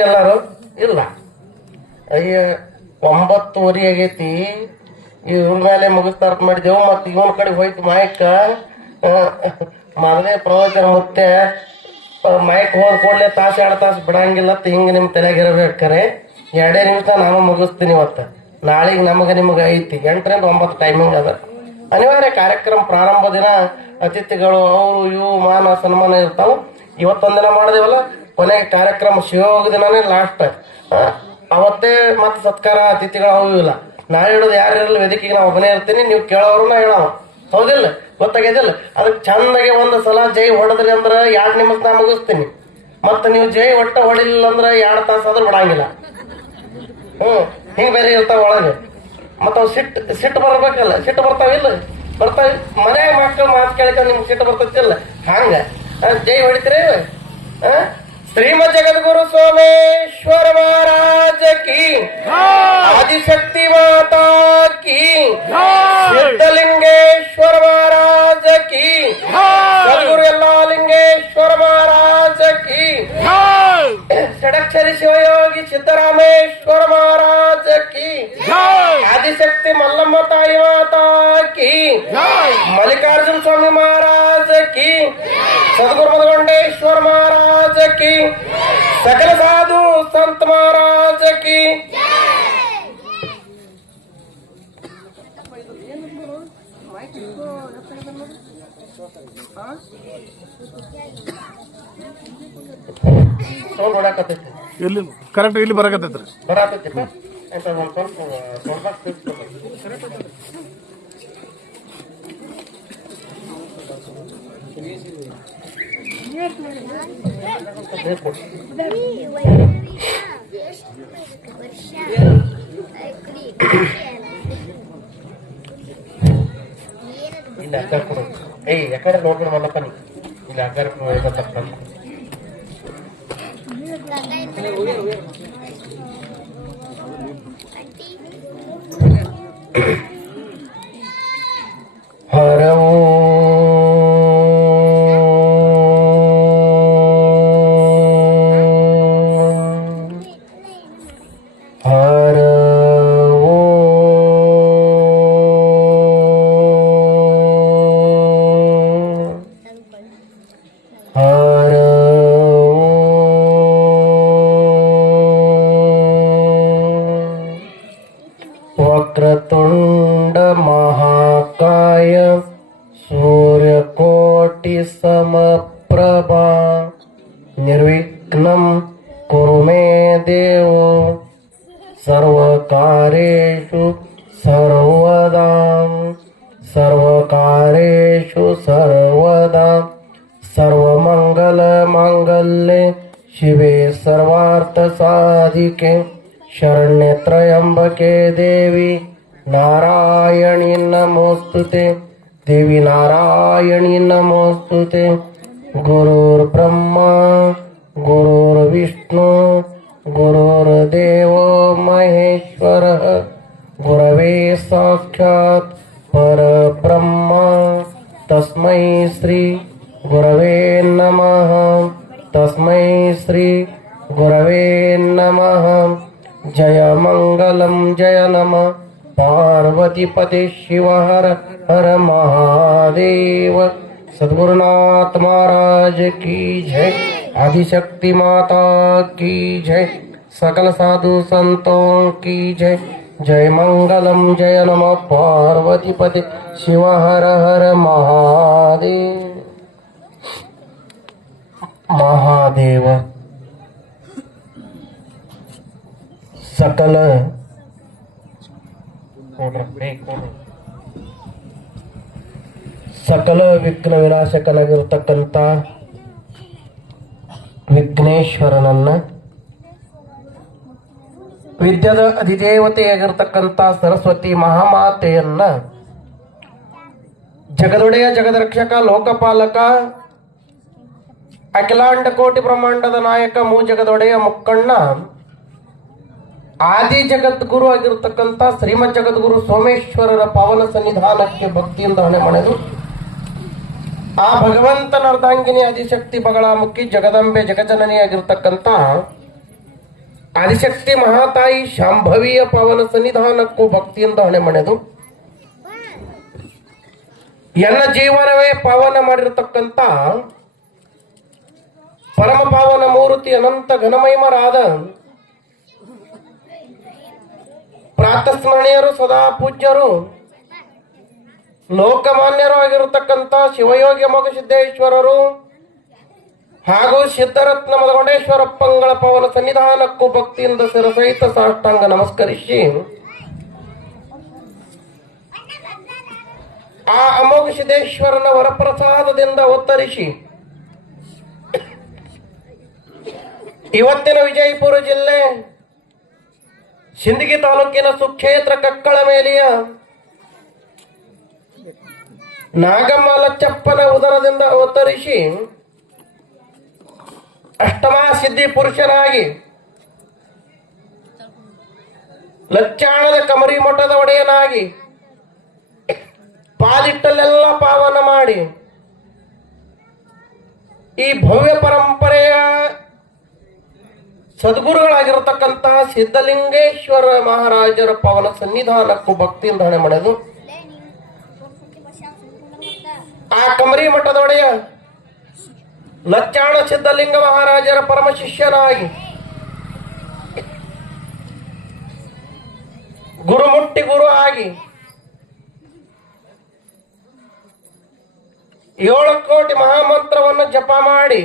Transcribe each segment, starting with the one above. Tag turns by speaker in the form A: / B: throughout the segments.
A: ಎಲ್ಲಾರು ಇಲ್ಲ. ಅಯ್ಯ ಒಂಬತ್ತುವರೆ ಆಗೈತಿ. ಇವ್ರ ಮೇಲೆ ಮುಗಿಸ್ತಾರ ಮಾಡಿದೆವು ಮತ್ತೆ ಇವನ್ ಕಡೆ ಹೋಯ್ತು ಮಾಯಕ್ಕ. ಮೊದಲೇ ಪ್ರವಚನ ಮುತ್ತೆ ಮೈಕ್ ಹೋದ್ ಕೂಡಲೇ ತಾಸು, ಎರಡು ತಾಸು ಬಿಡಂಗಿಲ್ಲ ಹಿಂಗೆ ನಿಮ್ಮ ತಲೆಗಿರಬೇಕಾರೆ ಎರಡೇ ನಿಮಿಷ ನಾನು ಮುಗಿಸ್ತೀನಿ ಇವತ್ತು. ನಾಳೆಗೆ ನಮಗೆ ನಿಮಗೆ ಐತಿ. ಎಂಟರಿಂದ ಒಂಬತ್ತು ಟೈಮಿಂಗ್ ಅದ. ಅನಿವಾರ್ಯ ಕಾರ್ಯಕ್ರಮ ಪ್ರಾರಂಭ ದಿನ, ಅತಿಥಿಗಳು, ಅವರು, ಇವು, ಮಾನ, ಸನ್ಮಾನ ಇರ್ತಾವ. ಇವತ್ತೊಂದಿನ ಮಾಡಿದೇವಲ್ಲ ಕೊನೆಗೆ ಕಾರ್ಯಕ್ರಮ ಶಿವಯೋಗ ದಿನನೇ ಲಾಸ್ಟ್ ಅವತ್ತೇ ಮತ್ತೆ ಸತ್ಕಾರ ಅತಿಥಿಗಳು ಅವು ಇಲ್ಲ. ನಾ ಹೇಳೋದು ಯಾರು ಇರಲ್ಲ ವೇದಿಕೆಗೆ ನಾವು ಒಬ್ಬನೇ ಇರ್ತೀನಿ, ನೀವು ಕೇಳೋರು ನಾ ಹೇಳೋ ಹೌದಿಲ್ಲ? ಗೊತ್ತಾಗ್ಯದಿಲ್ಲ? ಅದಕ್ಕೆ ಚಂದಾಗೆ ಒಂದು ಸಲ ಜೈ ಹೊಡೆದ್ರಿ ಅಂದ್ರೆ ಎರಡು ನಿಮಿಷ ನಾ ಮುಗಿಸ್ತೀನಿ. ಮತ್ತೆ ನೀವು ಜೈ ಒಟ್ಟ ಹೊಡಿಲಿಲ್ಲ ಅಂದ್ರೆ ಎರಡು ತಾಸು ಆದ್ರೂ ಬಿಡಂಗಿಲ್ಲ. ಹ್ಞೂ, ಹಿಂಗೆ ಬೇರೆ ಇರ್ತಾವ ಒಳಗೆ. ಮತ್ತ ಅವು ಸಿಟ್ಟು ಸಿಟ್ಟು ಬರ್ಬೇಕಲ್ಲ? ಸಿಟ್ಟು ಬರ್ತಾವಿಲ್ಲ ಬರ್ತಾವ ಮನೆ ಮಕ್ಕಳು ಮಾತು ಕೇಳಿಕ ನಿಮ್ಗೆ ಸಿಟ್ಟು ಬರ್ತೈತಿಲ್ಲ ಹಂಗೆ? ಜೈ ಹೊಡಿತೀರಿ? ಆ? ಶ್ರೀಮದ್ ಜಗದ್ಗುರು ಸೋಮೇಶ್ವರ ಮಹಾರಾಜ ಕಿ ಆದಿಶಕ್ತಿ ಮಾತಾ ಕಿ ಸಿದ್ಧಲಿಂಗೇಶ್ವರ ಮಹಾರಾಜ ಕಿ ಸದ್ಗುರು ಎಲ್ಲಾ ಲಿಂಗೇಶ್ವರ ಮಹಾರಾಜ ಕಿ ಷಡಕ್ಷರಿ ಶಿವಯೋಗಿ ಸಿದ್ದರಾಮೇಶ್ವರ ಮಹಾರಾಜ ಮಹಾರಾಜ सकल साधु संत महाराज की
B: ಎಲ್ಲಿ ಕರೆಕ್ಟ್ ಇಲ್ಲಿ ಬರಕತ್ತೈತ್ರಿ?
A: ಬರಾತೈತಿ ಅಂತ ಒಂದ್ ಸ್ವಲ್ಪ ಸ್ವಲ್ಪ ಇಲ್ಲ ಅಕ್ಕಾರ ಕೊಡು ಏಯ್ ಯಾಕಡೆ ನೋಡ್ಬಿಡು ಮಲ್ಲಪ್ಪ ನೀ ಇಲ್ಲ ಅಕ್ಕಾರ ತಪ್ಪ ಹರವು सर्वकारेषु सर्वदा सर्वमङ्गलमाङ्गल्ये शिवे सर्वार्थसाधिके शरण्ये त्र्यम्बके देवी नारायणी नमोस्तुते देवी नारायणी नमोस्तुते गुरुर्ब्रह्मा गुरुर्विष्णू गुरुर्देव महेश्वर। गुरवे साक्षात् पर ब्रह्म तस्म श्री गुरव नम। तस्म श्री गुरव नम। जय मंगल जय नमः। पार्वतीपति शिव हर हर महादेव। सदगुरुनाथ महाराज की जय। आदिशक्ति माता की जय। सकल साधु संतों की जय। जय मंगलम जय नम पार्वती पति शिव हर हर महादेव महादेव सकल ಸಕಲ ವಿಘ್ನ ವಿನಾಶಕನಾಗಿರ್ತಕ್ಕಂಥ ವಿಘ್ನೇಶ್ವರನನ್ನ ವಿದ್ಯದ ಅಧಿದೇವತೆಯಾಗಿರ್ತಕ್ಕಂಥ ಸರಸ್ವತಿ ಮಹಾಮಾತೆಯನ್ನ ಜಗದೊಡೆಯ ಜಗದರಕ್ಷಕ, ಲೋಕಪಾಲಕ, ಅಖಿಲಾಂಡ ಕೋಟಿ ಬ್ರಹ್ಮಾಂಡದ ನಾಯಕ, ಮೂ ಜಗದೊಡೆಯ ಮುಕ್ಕಣ್ಣ, ಆದಿ ಜಗದ್ಗುರು ಆಗಿರತಕ್ಕಂಥ ಶ್ರೀಮದ್ ಜಗದ್ಗುರು ಸೋಮೇಶ್ವರರ ಪಾವನ ಸನ್ನಿಧಾನಕ್ಕೆ ಭಕ್ತಿಯಿಂದ ಹಣೆ ಮಣೆದು, ಆ ಭಗವಂತನ ಅರ್ಧಾಂಗಿನಿ ಆದಿಶಕ್ತಿ ಬಗಳ ಮುಖಿ ಜಗದಂಬೆ ಜಗಜನನಿ ಆಗಿರ್ತಕ್ಕಂಥ ಆದಿಶಕ್ತಿ ಮಹಾತಾಯಿ ಶಾಂಭವಿಯ ಪವನ ಸನ್ನಿಧಾನಕ್ಕೂ ಭಕ್ತಿಯಿಂದ ಹೊಣೆ ಮಣೆದು. ಎನ್ನ ಜೀವನವೇ ಪಾವನ ಮಾಡಿರತಕ್ಕಂತ ಪರಮ ಪಾವನ ಮೂರ್ತಿ ಅನಂತ ಘನಮೈಮರಾದ ಪ್ರಾತಸ್ಮರಣೀಯರು, ಸದಾ ಪೂಜ್ಯರು, ಲೋಕಮಾನ್ಯರು ಆಗಿರತಕ್ಕಂತ ಶಿವಯೋಗಿ ಮಗ ಸಿದ್ದೇಶ್ವರರು ಹಾಗೂ ಸಿದ್ಧರತ್ನ ಮದಗೊಂಡೇಶ್ವರಪ್ಪಂಗಳ ಪವನ ಸನ್ನಿಧಾನಕ್ಕೂ ಭಕ್ತಿಯಿಂದ ಶಿರಸಹಿತ ಸಾಷ್ಟಾಂಗ ನಮಸ್ಕರಿಸಿ. ಆ ಅಮೋಘ ಸಿದ್ದೇಶ್ವರನ ವರಪ್ರಸಾದದಿಂದ ಒತ್ತರಿಸಿ ಇವತ್ತಿನ ವಿಜಯಪುರ ಜಿಲ್ಲೆ ಸಿಂದಗಿ ತಾಲೂಕಿನ ಸುಕ್ಷೇತ್ರ ಕಕ್ಕಳ ಮೇಲಿಯ ನಾಗಮ್ಮ ಲಚ್ಚಪ್ಪನ ಉದರದಿಂದ ಅವತರಿಸಿ ಅಷ್ಟಮಾ ಸಿದ್ಧಿ ಪುರುಷರಾಗಿ. ಲಚ್ಚಾಣದ ಕಮರಿ ಮಠದ ಒಡೆಯನಾಗಿ. ಪಾಲಿಟ್ಟಲ್ಲೆಲ್ಲ ಪಾವನ ಮಾಡಿ. ಈ ಭವ್ಯ ಪರಂಪರೆಯ ಸದ್ಗುರುಗಳಾಗಿರತಕ್ಕಂತಹ ಸಿದ್ಧಲಿಂಗೇಶ್ವರ ಮಹಾರಾಜರ ಪವನ ಸನ್ನಿಧಾನಕ್ಕೂ ಭಕ್ತಿಯಿಂದ ಹಣೆ ಮಳೆದು ಆ ಕಮರಿ ಮಠದ ಲಚ್ಚಾಣ ಸಿದ್ಧಲಿಂಗ ಮಹಾರಾಜರ ಪರಮ ಶಿಷ್ಯನಾಗಿ. ಗುರುಮುಟ್ಟಿ ಗುರು ಆಗಿ ಏಳು ಕೋಟಿ ಮಹಾಮಂತ್ರವನ್ನು ಜಪ ಮಾಡಿ,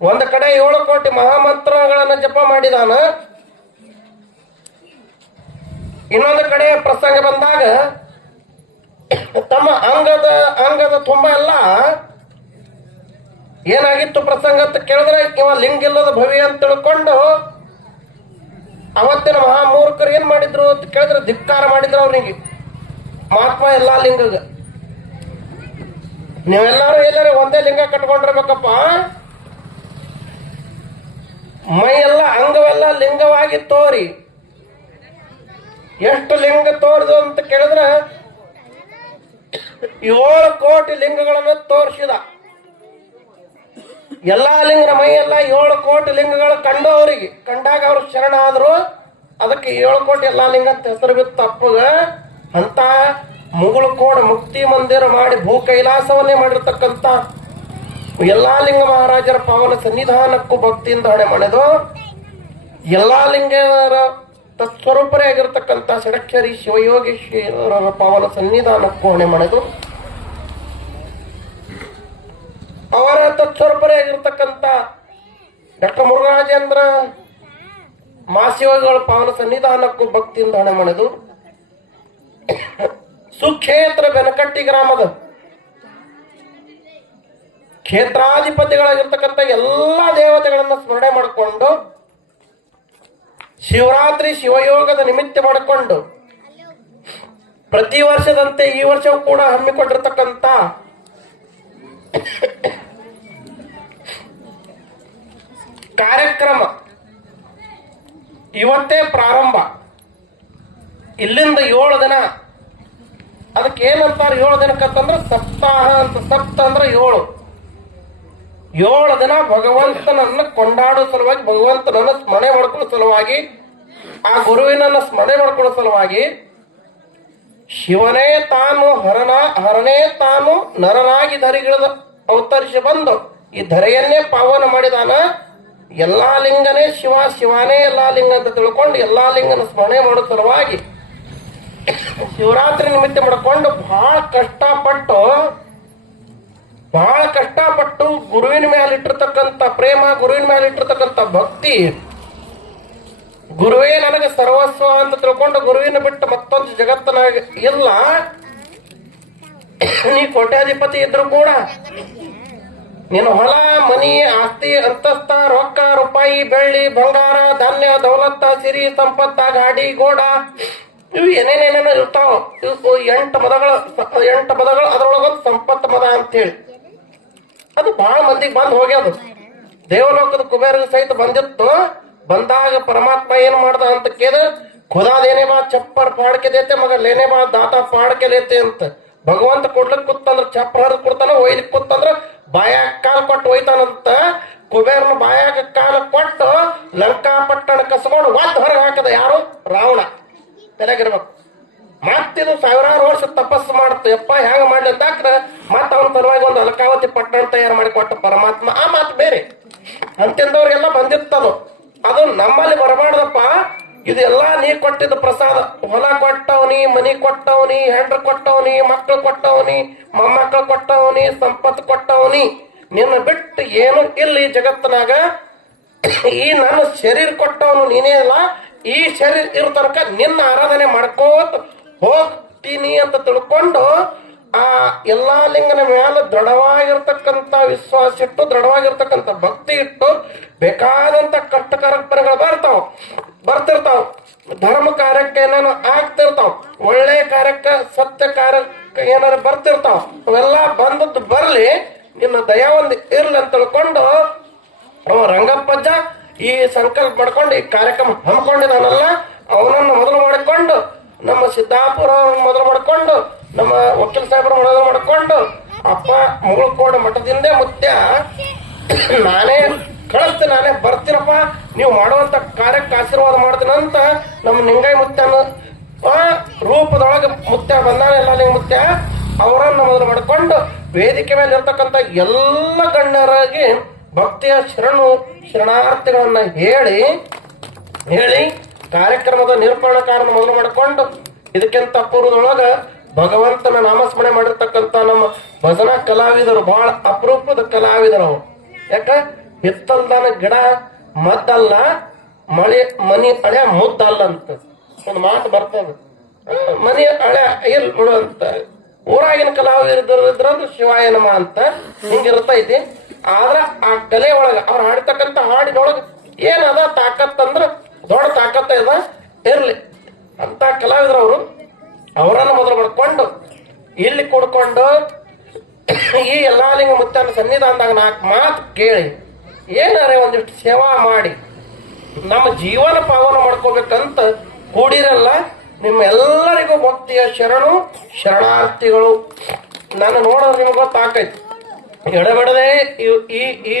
A: ಒಂದು ಕಡೆ ಏಳು ಕೋಟಿ ಮಹಾಮಂತ್ರಗಳನ್ನು ಜಪ ಮಾಡಿದಾನ. ಇನ್ನೊಂದು ಕಡೆ ಪ್ರಸಂಗ ಬಂದಾಗ ತಮ್ಮ ಅಂಗದ ಅಂಗದ ತುಂಬ ಎಲ್ಲ ಏನಾಗಿತ್ತು ಪ್ರಸಂಗ ಅಂತ ಕೇಳಿದ್ರೆ, ಇವ ಲಿಂಗ ಇಲ್ಲದ ಭವಿ ಅಂತ ತಿಳ್ಕೊಂಡು ಅವತ್ತಿನ ಮಹಾಮೂರ್ಖರು ಏನ್ ಮಾಡಿದ್ರು ಅಂತ ಕೇಳಿದ್ರೆ ಧಿಕ್ಕಾರ ಮಾಡಿದ್ರು ಅವ್ರಿಗೆ. ಮಹಾತ್ಮ ಎಲ್ಲಾ ಲಿಂಗ ನೀವೆಲ್ಲರೂ ಎಲ್ಲರೂ ಒಂದೇ ಲಿಂಗ ಕಟ್ಕೊಂಡಿರ್ಬೇಕಪ್ಪ. ಮೈ ಎಲ್ಲ ಅಂಗವೆಲ್ಲ ಲಿಂಗವಾಗಿ ತೋರಿ. ಎಷ್ಟು ಲಿಂಗ ತೋರಿದು ಅಂತ ಕೇಳಿದ್ರೆ ಏಳು ಕೋಟಿ ಲಿಂಗಗಳನ್ನು ತೋರಿಸಿದ. ಎಲ್ಲಾ ಲಿಂಗರ ಮೈ ಎಲ್ಲ ಏಳು ಕೋಟಿ ಲಿಂಗಗಳು ಕಂಡು ಅವರಿಗೆ ಕಂಡಾಗ ಶರಣ ಆದ್ರು ಅದಕ್ಕೆ ಏಳು ಕೋಟಿ ಎಲ್ಲಾ ಲಿಂಗ ಅಂತ ಹೆಸರು ಬಿತ್ತು ತಪ್ಪಗ ಅಂತ ಮುಗುಳು ಕೋಡ ಮುಕ್ತಿ ಮಂದಿರ ಮಾಡಿ ಭೂ ಕೈಲಾಸವನ್ನೇ ಮಾಡಿರ್ತಕ್ಕಂತ ಎಲ್ಲಾ ಲಿಂಗ ಮಹಾರಾಜರ ಪಾವನ ಸನ್ನಿಧಾನಕ್ಕೂ ಭಕ್ತಿಯಿಂದ ಹೊಣೆ ಮಣೆದು ಎಲ್ಲಾ ಲಿಂಗರ ತತ್ಸ್ವರೂಪರೇ ಆಗಿರ್ತಕ್ಕಂಥ ಷಡಕ್ಷರಿ ಶಿವಯೋಗೇಶ್ವರರ ಪಾವನ ಸನ್ನಿಧಾನಕ್ಕೂ ಹೊಣೆ ಮಣೆದು ಅವರ ತತ್ಸ್ವರೂಪರೇ ಆಗಿರ್ತಕ್ಕಂಥ ಡಾಕ್ಟರ್ ಮುರುಘರಾಜೇಂದ್ರ ಮಾಸಿಯೋಗಿಗಳ ಪಾವನ ಸನ್ನಿಧಾನಕ್ಕೂ ಭಕ್ತಿಯಿಂದ ಹಣ ಮಣೆದು ಸುಕ್ಷೇತ್ರ ಬೆನಕಟ್ಟಿ ಗ್ರಾಮದ ಕ್ಷೇತ್ರಾಧಿಪತಿಗಳಾಗಿರ್ತಕ್ಕಂಥ ಎಲ್ಲಾ ದೇವತೆಗಳನ್ನ ಸ್ಮರಣೆ ಮಾಡಿಕೊಂಡು ಶಿವರಾತ್ರಿ ಶಿವಯೋಗದ ನಿಮಿತ್ತ ಮಾಡಿಕೊಂಡು ಪ್ರತಿ ವರ್ಷದಂತೆ ಈ ವರ್ಷವೂ ಕೂಡ ಹಮ್ಮಿಕೊಂಡಿರ್ತಕ್ಕಂಥ ಕಾರ್ಯಕ್ರಮ. ಇವತ್ತೇ ಪ್ರಾರಂಭ. ಇಲ್ಲಿಂದ ಏಳು ದಿನ. ಅದಕ್ಕೆ ಏನಂತಾರೆ ಏಳು ದಿನಕ್ಕಂತಂದ್ರೆ ಸಪ್ತಾಹ ಅಂತ, ಸಪ್ತ ಅಂದ್ರೆ ಏಳು. ಏಳು ದಿನ ಭಗವಂತನನ್ನ ಕೊಂಡಾಡೋ ಸಲುವಾಗಿ, ಭಗವಂತನನ್ನ ಸ್ಮರಣೆ ಮಾಡ್ಕೊಳ್ಳೋ ಸಲುವಾಗಿ, ಆ ಗುರುವಿನನ್ನ ಸ್ಮರಣೆ ಮಾಡ್ಕೊಳ್ಳೋ ಸಲುವಾಗಿ ಶಿವನೇ ತಾನು ಹರನ, ಹರನೇ ತಾನು ನರನಾಗಿ ಧರಿಗಿಳಿದ ಅವತರಿಸಿ ಬಂದು ಈ ಧರೆಯನ್ನೇ ಪಾವನ ಮಾಡಿದಾನ. ಎಲ್ಲಾ ಲಿಂಗನೇ ಶಿವ, ಶಿವನೇ ಎಲ್ಲಾ ಲಿಂಗ ಅಂತ ತಿಳ್ಕೊಂಡು ಎಲ್ಲಾ ಲಿಂಗನ ಸ್ಮರಣೆ ಮಾಡೋ ಸಲುವಾಗಿ ಶಿವರಾತ್ರಿ ನಿಮಿತ್ತ ಮಾಡಿಕೊಂಡು ಬಹಳ ಕಷ್ಟಪಟ್ಟು ಬಹಳ ಕಷ್ಟಪಟ್ಟು ಗುರುವಿನ ಮೇಲೆ ಇಟ್ಟಿರ್ತಕ್ಕಂಥ ಪ್ರೇಮ, ಗುರುವಿನ ಮೇಲೆ ಇಟ್ಟಿರ್ತಕ್ಕಂಥ ಭಕ್ತಿ ಗುರುವೇ ನನಗೆ ಸರ್ವಸ್ವ ಅಂತ ತಿಳ್ಕೊಂಡು ಗುರುವಿನ ಬಿಟ್ಟು ಮತ್ತೊಂದು ಜಗತ್ತನಾಗ ಇಲ್ಲ. ನೀ ಕೋಟ್ಯಾಧಿಪತಿ ಇದ್ರು ಕೂಡ ನೀನು ಹೊಲ, ಮನಿ, ಆಸ್ತಿ, ಅಂತಸ್ತ, ರೊಕ್ಕ, ರೂಪಾಯಿ, ಬೆಳ್ಳಿ, ಬಂಗಾರ, ಧಾನ್ಯ ದೌಲತ್ತ ಸಿರಿ ಸಂಪತ್ತ ಗಾಡಿ, ಗೋಡ, ಇವು ಏನೇನೇನೇನೋ ಇರ್ತಾವ. ಇವು ಎಂಟು ಮದಗಳ, ಎಂಟು ಪದಗಳು ಅದರೊಳಗೊಂದು ಸಂಪತ್ತು ಮದ ಅಂತೇಳಿ. ಅದು ಬಹಳ ಮಂದಿಗೆ ಬಂದು ಹೋಗ್ಯದು. ದೇವಲೋಕದ ಕುಬೇರ ಸಹಿತ ಬಂದಿತ್ತು. ಬಂದಾಗ ಪರಮಾತ್ಮ ಏನ್ ಮಾಡ್ದ ಅಂತ ಕೇಳಿದ್ರೆ, ಖುದಾ ದೇನೆ ಬಾ, ಚಪ್ಪರ್ ಪಾಡ್ಕೆ ದೇತೆ ಮಗ, ಲೇನೆ ಬಾ, ದಾತ ಪಾಡ್ಕೆ ಲೇತೆ ಅಂತ. ಭಗವಂತ ಕೊಡ್ಲಕ್ ಕೂತಂದ್ರ ಚಪ್ಪರ್ ಹರಿದ್ ಕೊಡ್ತಾನ, ಒಯ್ಲಿಕ್ ಕೂತಂದ್ರ ಬಾಯ ಕಾಲ್ ಕೊಟ್ಟು ಒಯ್ತಾನಂತ ಕುಬೇರನ ಬಾಯಾಗ ಕಾಲ ಕೊಟ್ಟು ಲಂಕಾಪಟ್ಟಣ ಕಸ್ಕೊಂಡು ಒದ್ದು ಹೊರಗೆ ಹಾಕದ ಯಾರು? ರಾವಣ. ತಲೆಗಿರ್ಬೇಕು. ಮತ್ತಿದು ಸಾವಿರಾರು ವರ್ಷ ತಪಸ್ಸು ಮಾಡ್ತು. ಯಪ್ಪ ಹೆಂಗ ಮಾಡ್ಲಿ ಅಂತ ಮತ್ತೆ ಅವನ ಸಲುವಾಗಿ ಒಂದು ಅಲಕಾವತಿ ಪಟ್ಟಣ ತಯಾರು ಮಾಡಿ ಕೊಟ್ಟ ಪರಮಾತ್ಮ. ಆ ಮಾತು ಬೇರೆ. ಅಂತಿಂದವ್ರಿಗೆಲ್ಲ ಬಂದಿರ್ತದು ಅದು ನಮ್ಮಲ್ಲಿ ಬರಬಾರ್ದಪ್ಪ. ಇದು ಎಲ್ಲಾ ನೀ ಕೊಟ್ಟಿದ್ದ ಪ್ರಸಾದ. ಹೊಲ ಕೊಟ್ಟವನಿ ಮನಿ ಕೊಟ್ಟವನಿ ಹೆಂಡ್ರು ಕೊಟ್ಟವನಿ ಮಕ್ಕಳು ಕೊಟ್ಟವನಿ ಮೊಮ್ಮಕ್ಕಳು ಕೊಟ್ಟವನಿ ಸಂಪತ್ತು ಕೊಟ್ಟವನಿ ನಿನ್ನ ಬಿಟ್ಟು ಏನು ಇಲ್ಲ ಈ ಜಗತ್ತಿನಾಗ. ಈ ನನ್ನ ಶರೀರ ಕೊಟ್ಟವನು ನೀನೇ ಅಲ್ಲ. ಈ ಶರೀರ ಇರೋ ತನಕ ನಿನ್ನ ಆರಾಧನೆ ಮಾಡ್ಕೋತ ಹೋಗ್ತೀನಿ ಅಂತ ತಿಳ್ಕೊಂಡು, ಆ ಎಲ್ಲಾ ಲಿಂಗನ ಮೇಲೆ ದೃಢವಾಗಿರ್ತಕ್ಕಂಥ ವಿಶ್ವಾಸ ಇಟ್ಟು, ದೃಢವಾಗಿರ್ತಕ್ಕಂಥ ಭಕ್ತಿ ಇಟ್ಟು ಬೇಕಾದಂತ ಕಷ್ಟಕರ ಪರಗಳು ಬರ್ತಾವ. ಬರ್ತಿರ್ತಾವ. ಧರ್ಮ ಕಾರ್ಯಕ್ಕೆ ಏನೇನು ಆಗ್ತಿರ್ತಾವ. ಒಳ್ಳೆ ಕಾರ್ಯಕ್ಕೆ ಸತ್ಯ ಕಾರ್ಯಕ್ಕೆ ಏನಾರು ಬರ್ತಿರ್ತಾವ. ಅವೆಲ್ಲ ಬಂದದ್ದು ಬರ್ಲಿ, ನಿನ್ನ ದಯ ಒಂದು ಇರ್ಲಿ ಅಂತ ತಿಳ್ಕೊಂಡು ಅವ ರಂಗಪ್ಪಜ್ಜ ಈ ಸಂಕಲ್ಪ ಮಾಡ್ಕೊಂಡು ಈ ಕಾರ್ಯಕ್ರಮ ಹಮ್ಮಿಕೊಂಡಿದ್ದಾನಲ್ಲ ಅವನನ್ನು ಮೊದಲು ಮಾಡಿಕೊಂಡು, ನಮ್ಮ ಸಿದ್ದಾಪುರ ಮೊದಲು ಮಾಡಿಕೊಂಡು, ನಮ್ಮ ವಕೀಲ್ ಸಾಹೇಬರ ಮೊದಲು ಮಾಡಿಕೊಂಡು, ಅಪ್ಪ ಮುಗುಳ್ಕೋಡ ಮಠದಿಂದ ಮುತ್ಯ ನಾನೇ ಕಳಿಸ್ತೀನಿ ನಾನೇ ಬರ್ತೀನಪ್ಪ, ನೀವು ಮಾಡುವಂತ ಕಾರ್ಯಕ್ಕೆ ಆಶೀರ್ವಾದ ಮಾಡ್ತೀನಿ ಅಂತ ನಮ್ಮ ನಿಂಗೈ ಮುತ್ಯನ ರೂಪದೊಳಗೆ ಮುತ್ಯ ಬಂದಾನ ಎಲ್ಲ ನಿಂಗ ಮುತ್ಯ, ಅವರನ್ನು ಮೊದಲು ಮಾಡಿಕೊಂಡು ವೇದಿಕೆ ಮೇಲೆ ಇರ್ತಕ್ಕಂಥ ಎಲ್ಲ ಗಣ್ಯರಾಗಿ ಭಕ್ತಿಯ ಶರಣು ಶರಣಾರ್ಥಿಗಳನ್ನ ಹೇಳಿ ಹೇಳಿ ಕಾರ್ಯಕ್ರಮದ ನಿರೂಪಣಕಾರನ ಮೊದಲು ಮಾಡಿಕೊಂಡು ಇದಕ್ಕಿಂತ ಪೂರ್ವದೊಳಗ ಭಗವಂತನ ನಾಮಸ್ಮರಣೆ ಮಾಡಿರ್ತಕ್ಕಂಥ ನಮ್ಮ ಭಜನಾ ಕಲಾವಿದರು, ಬಹಳ ಅಪರೂಪದ ಕಲಾವಿದರು ಯಾಕ? ಹಿತ್ತಲ್ದಾನ ಗಿಡ ಮದ್ದಲ್ಲ, ಮಳೆ, ಮನಿ ಹಳೆ ಮುದ್ದಲ್ಲ ಅಂತ ಒಂದು ಮಾತು ಬರ್ತದ. ಮನಿ ಹಳೆ ಇಲ್ ಬಿಡು ಅಂತ. ಊರಾಗಿನ ಕಲಾವಿದರು ಇದ್ರಂದ್ರೆ ಶಿವಾಯ ನಮ ಅಂತ ಹಿಂಗಿರ್ತೈತಿ ಆದ್ರ ಆ ಕಲೆ ಒಳಗ, ಅವ್ರು ಹಾಡ್ತಕ್ಕಂತ ಹಾಡಿನೊಳಗ ಏನದ ತಾಕತ್ ಅಂದ್ರ ದೊಡ್ಡ ತಾಕತ್ತ ಇದ ಇರ್ಲಿ. ಅಂತ ಕಲಾವಿದ್ರು ಅವರು ಅವರನ್ನು ಮೊದಲು ಮಾಡ್ಕೊಂಡು ಇಲ್ಲಿ ಕೂಡ್ಕೊಂಡು ಈ ಎಲ್ಲಾ ಲಿಂಗ ಮುತ್ತನ ಸನ್ನಿಧಾನದಾಗ ನಾಲ್ಕು ಮಾತು ಕೇಳಿ. ಏನಾರೆ ಒಂದಿಷ್ಟು ಸೇವಾ ಮಾಡಿ ನಮ್ಮ ಜೀವನ ಪಾವನ ಮಾಡ್ಕೋಬೇಕಂತ ಕೂಡಿರಲ್ಲ ನಿಮ್ಮೆಲ್ಲರಿಗೂ ಭಕ್ತಿಯ ಶರಣು, ಶರಣಾರ್ಥಿಗಳು. ನಾನು ನೋಡೋದು ನಿಮ್ಗೆ ಗೊತ್ತಾಕೈತಿ ಎಡಬಿಡದೆ ಈ ಈ ಈ